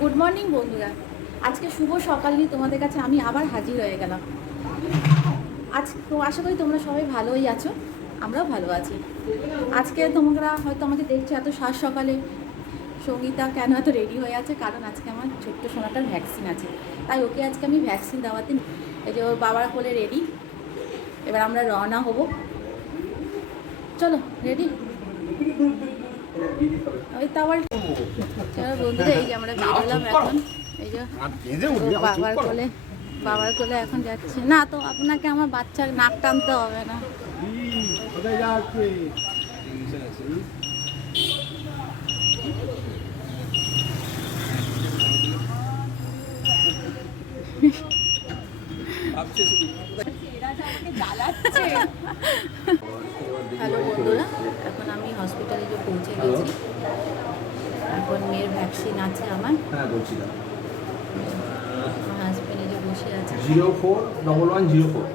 Good morning বন্ধুরা, আজকে শুভ সকাল নিয়ে তোমাদের কাছে আমি আবার হাজির হয়ে গেলাম। আজ তো আশা করি তোমরা সবাই ভালোই আছো, আমরাও ভালো আছি। আজকে তোমরা হয়তো আমাকে দেখছো এত সাত সকালে, সঙ্গীতা কেন এত রেডি হয়ে আছে, কারণ আজকে আমার ছোট্ট সোনাটার ভ্যাকসিন আছে, তাই ওকে আজকে আমি ভ্যাকসিন দেওয়াতে এই যে ওর বাবার কোলে রেডি। এবার আমরা রওনা হব, চলো রেডি। ওই তাওয়াল চলো বন্ধুরা, এই যে আমরা বেরোলাম এখন, এই যে বাবার কোলে এখন যাচ্ছে না। তো আপনাকে আমার বাচ্চার নাক টানতে হবে না। হ্যালো বন্ধুরা, এখন আমি হসপিটালে যে পৌঁছে গেছি। এখন মেয়ের ভ্যাকসিন আছে আমার। হাজবেন্ড এই যে বসে আছে 041104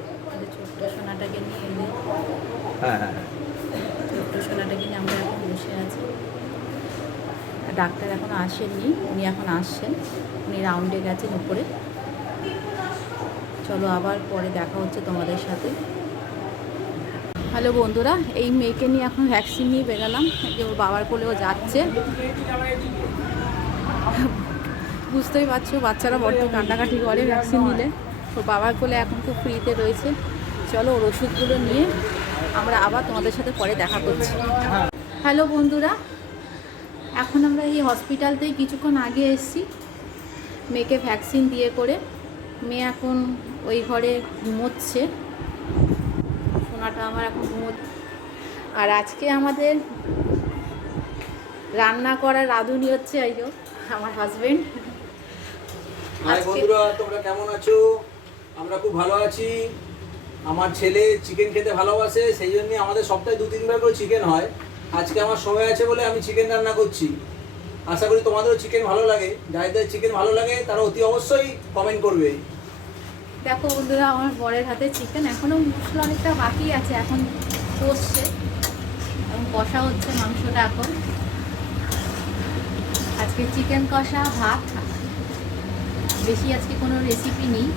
ছোট্ট সোনাটাকে নিয়ে, এই যে হ্যাঁ ছোট্ট সোনাটাকে নিয়ে আমরা এখন বসে আছি। ডাক্তার এখনো আসেননি, উনি এখন আসছেন, উনি রাউন্ডে গেছেন উপরে। চলো আবার পরে দেখা হচ্ছে তোমাদের সাথে। হ্যালো বন্ধুরা, এই মেয়েকে নিয়ে এখন ভ্যাকসিন নিয়ে বেরোলাম, যে ওর বাবার কোলেও যাচ্ছে। বুঝতেই পারছো বাচ্চারা বড্ড কান্নাকাটি করে ভ্যাকসিন নিলে। ওর বাবার কোলে এখন খুব ফ্রিতে রয়েছে। চলো ওর ওষুধগুলো নিয়ে আমরা আবার তোমাদের সাথে পরে দেখা করছি। হ্যালো বন্ধুরা, এখন আমরা এই হসপিটালতেই কিছুক্ষণ আগে এসেছি মেয়েকে ভ্যাকসিন দিয়ে করে। মেয়ে এখন ওই ঘরে ঘুমোচ্ছে, সোনাটা আমার এখন ঘুমোচ্ছে। আর আজকে আমাদের রান্না করার রাঁধুনি হচ্ছে এই যে আমার হাজবেন্ড। হাই বন্ধুরা, তোমরা কেমন আছো? আমরা খুব ভালো আছি। আমার ছেলে চিকেন খেতে ভালোবাসে, সেই জন্য আমাদের সপ্তাহে 2-3 বার করে চিকেন হয়। আজকে আমার সময় আছে বলে আমি চিকেন রান্না করছি। আশা করি তোমাদেরও চিকেন ভালো লাগে। যাদের চিকেন ভালো লাগে তারা অতি অবশ্যই কমেন্ট করবে। দেখো বন্ধুরা, আমার বরের হাতে চিকেন, এখনও মশলা অনেকটা বাকি আছে, এখন কষছে, এখন কষা হচ্ছে মাংসটা। এখন আজকে চিকেন কষা, ভাত, বেশি আজকে কোনো রেসিপি নেই,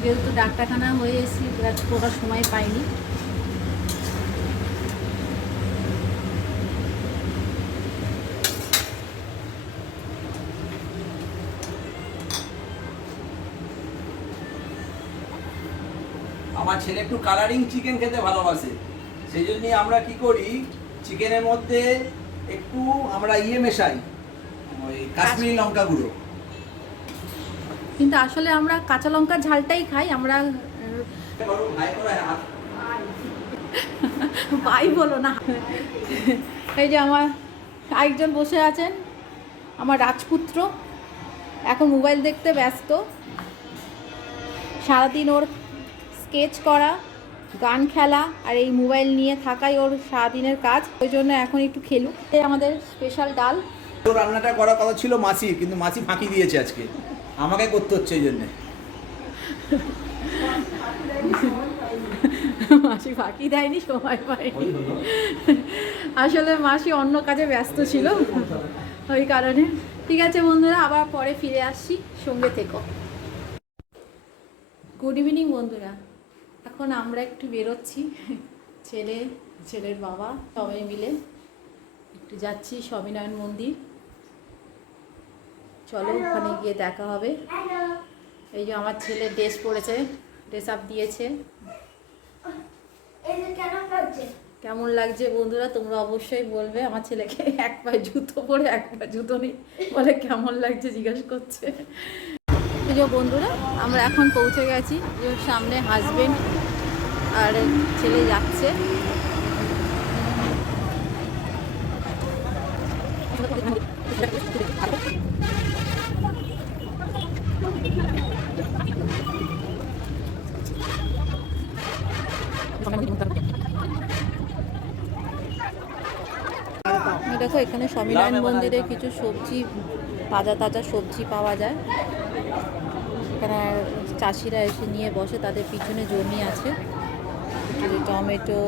যেহেতু ডাক্তারখানা হয়ে এসেছি, করার সময় পাইনি। আমার ছেলে একটু কালারিং চিকেন খেতে ভালোবাসে, সেই জন্য আমরা কি করি, চিকেনের মধ্যে একটু আমরা মেশাই, ওই কাশ্মীরি লঙ্কা গুঁড়ো। কিন্তু আসলে আমরা কাঁচা লঙ্কার ঝালটাই খাই। আমরা ভাই বলো না। এই যে আমার আরেকজন বসে আছেন, আমার রাজপুত্র, এখন মোবাইল দেখতে ব্যস্ত। সারাদিন ওর স্কেচ করা, গান খেলা আর এই মোবাইল নিয়ে থাকাই ওর সারাদিনের কাজ। ওই জন্য এখন একটু খেলুক। আমাদের স্পেশাল ডাল। রান্নাটা করার কথা ছিল মাসি, কিন্তু মাসি ফাঁকি দিয়েছে, আজকে আমাকে করতে হচ্ছে। এই জন্যে মাসি ফাঁকি দেয়নি, সময় পায়নি। আসলে মাসি অন্য কাজে ব্যস্ত ছিল, ওই কারণে। ঠিক আছে বন্ধুরা, আবার পরে ফিরে আসছি, সঙ্গে থেকো। গুড ইভিনিং বন্ধুরা, এখন আমরা একটু বেরোচ্ছি, ছেলের বাবা সবাই মিলে একটু যাচ্ছি স্বামীনারায়ণ মন্দির। চলো ওখানে গিয়ে দেখা হবে। এই যে আমার ছেলে ড্রেস পরেছে, ড্রেস আপ দিয়েছে। কেমন লাগছে বন্ধুরা তোমরা অবশ্যই বলবে। আমার ছেলেকে এক পায়ে জুতো পরে এক পায়ে জুতো নেই বলে কেমন লাগছে জিজ্ঞাসা করছে। এই যে বন্ধুরা, আমরা এখন পৌঁছে গেছি, যে সামনে হাজবেন্ড আর ছেলে যাচ্ছে। দেখো এখানে স্বামীনারায়ণ মন্দিরে কিছু সবজি, তাজা তাজা সবজি পাওয়া যায়। এখানে চাষিরা এসে নিয়ে বসে, তাদের পিছনে জমি আছে। টমেটো,